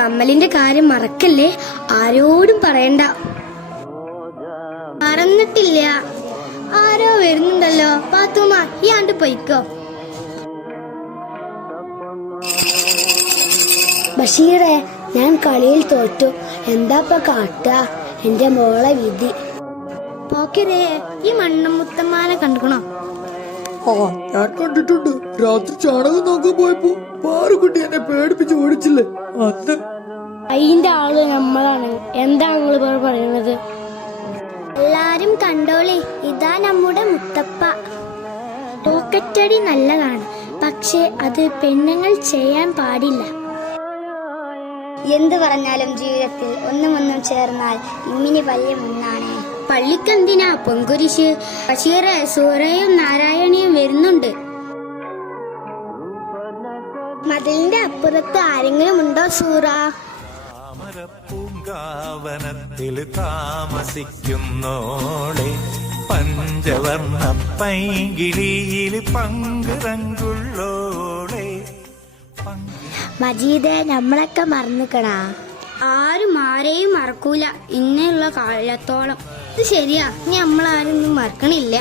കമ്മലിന്റെ കാര്യം മറക്കല്ലേ? ആരോടും പറയണ്ട. പറഞ്ഞിട്ടില്ല ആരോ വരുന്നുണ്ടല്ലോ. പാത്തുമ്മ ഈ ആണ്ട് പൊയ്ക്കോ. ബഷീറെ ഞാൻ കളിയിൽ തോറ്റു. എന്താപ്പ കാട്ടുക എന്റെ മോളെ വിധി. പോക്കരേ ഈ മണ്ണമുത്തമ്മാനെ കണ്ടുക്കണോ? ആ ഞാൻ കണ്ടിട്ടുണ്ട്. രാത്രി ചാണകം നോക്കാൻ പോയപ്പോ പാറുകുട്ടി എന്നെ പേടിപ്പിച്ച് ഓടിച്ചില്ലേ? അന്ന്. അതിന്റെ ആൾ നമ്മളാണ്. എന്താ നിങ്ങൾ പറയുന്നത് എല്ലാരും കണ്ടോളി. ഇതാ നമ്മുടെ മുത്തപ്പ. പോക്കറ്റടി നല്ലതാണ്. പക്ഷെ അത് പെണ്ണുങ്ങൾ ചെയ്യാൻ പാടില്ല. എന്ത് പറഞ്ഞാലും ജീവിതത്തിൽ ഒന്നും ഒന്നും ചേർന്നാൽ ഇമ്മിനി വലിയ മുന്നാണ് പള്ളിക്കെന്തിനാ പൊങ്കുരിശ്? ബഷീറെ സൂറയും മതിലിന്റെ അപ്പുറത്ത് ആരെങ്കിലും ഉണ്ടോ സൂറ? താമരപ്പൂങ്കാവനത്തിൽ താമസിക്കുന്നോളെ പഞ്ചവർണ പൈകിളിയിൽ പങ്കുറങ്കുള്ളോളെ മജീദ് നമ്മളൊക്കെ മറന്നിക്കണാ ആരും ആരെയും മറക്കൂല. ഇന്നുള്ള കാലത്തോളം. ഇത് ശരിയാ. ഇനി നമ്മളാരും മറക്കണില്ല.